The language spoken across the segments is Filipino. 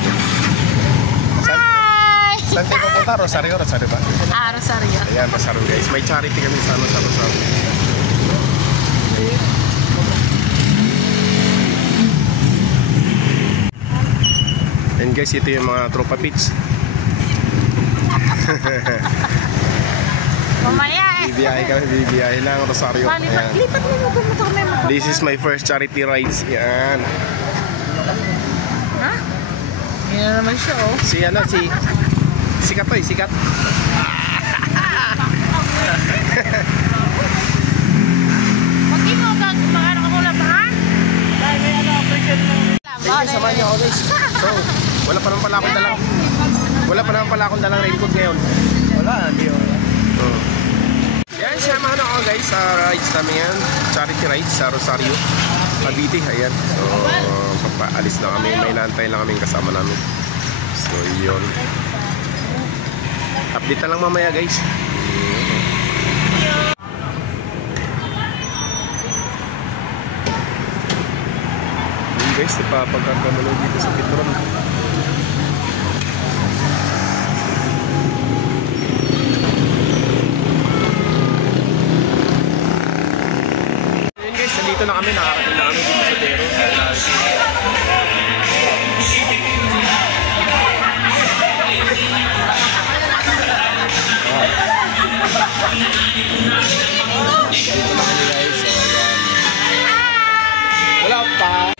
yun. Saan tayo pupunta? Rosario? Rosario ba? Rosario. Ayan, Rosario guys. May charity kami sa Rosario. And guys, ito yung mga tropa pits. Mamaya Bibiyahe lang Rosario. Lipat mo motor na yung This is my first charity rides. Yan. Ha? Yan naman siya oh. Sikat to sikat. Pag mo magkano ka mula pa ha? Dahil may appreciate mo. Samahan niyo ako guys. So, wala pa naman pala akong dalang raincoat ngayon. Hindi wala. Yan, samahan ako guys sa rides namin yan. Charity rides sa Rosario, Cavite. Ayan. So, papaalis na kami. May nantay lang kaming kasama namin. So, yun. Update na lang mamaya guys. Yun guys, napapagkakamalo dito sa Petron. Dito na kami, nakarating na kami dito sa Dero. Wala pa.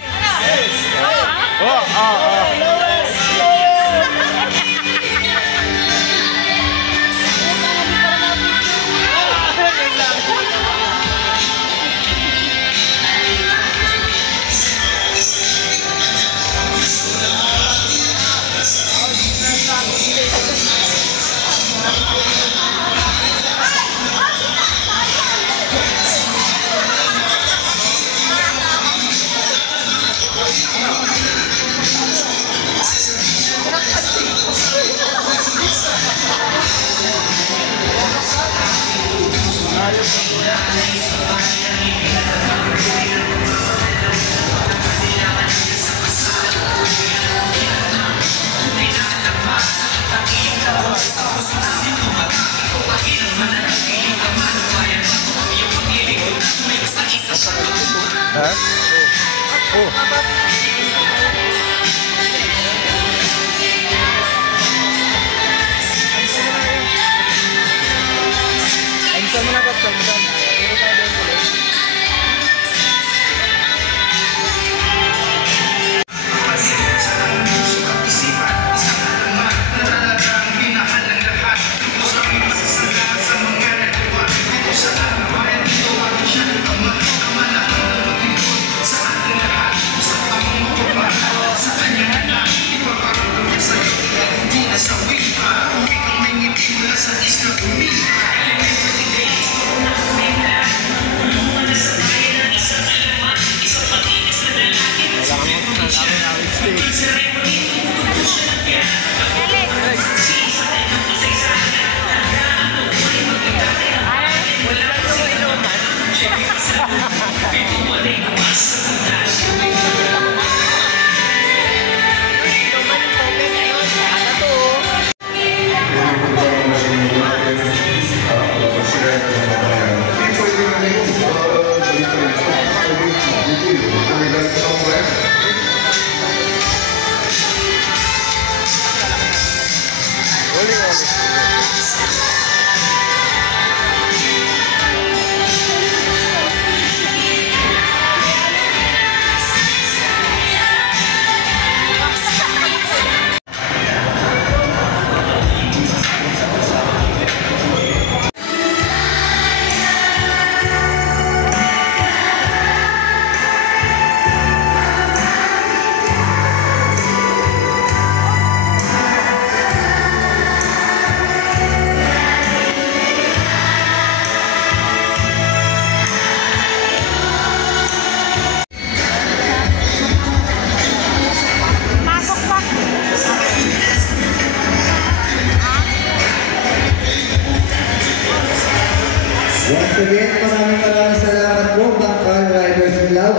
Once again, maraming salamat po, Bangkal Riders Club.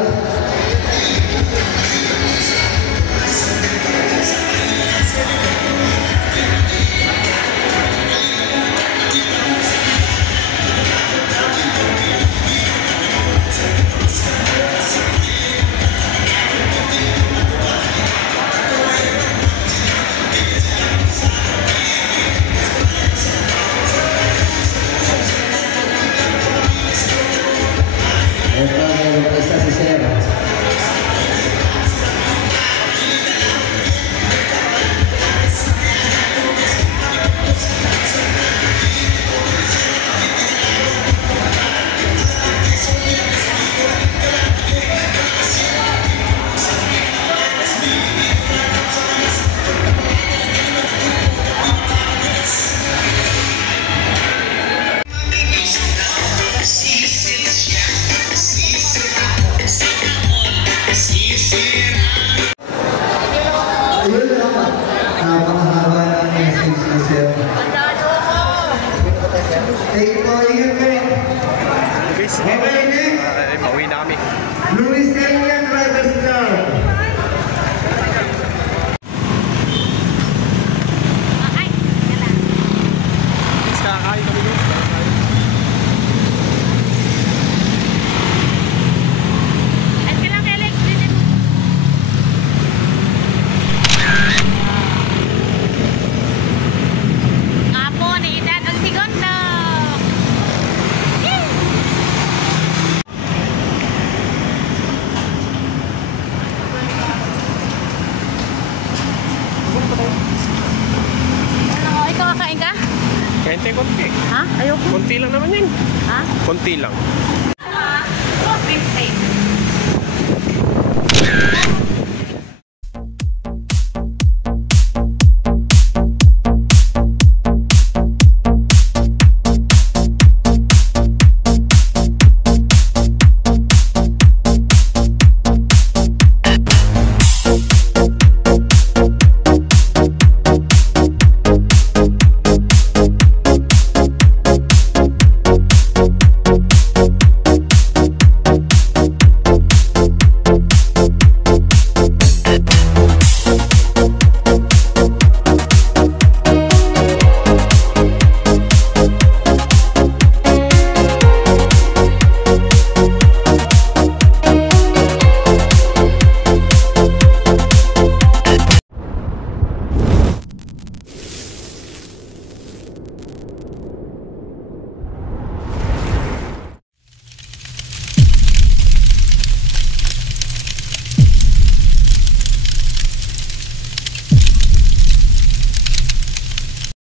napakahaba ng message ni Sir. Thank you po, ingat kayo. Okay, sige. Okay, next. Pauwi na kami. Luis Elian Drivers Club. Kakain kami doon. Kakain ka? Konti. Ha? Ayoko. Konti lang naman yan. Ha? Konti lang. Big steak.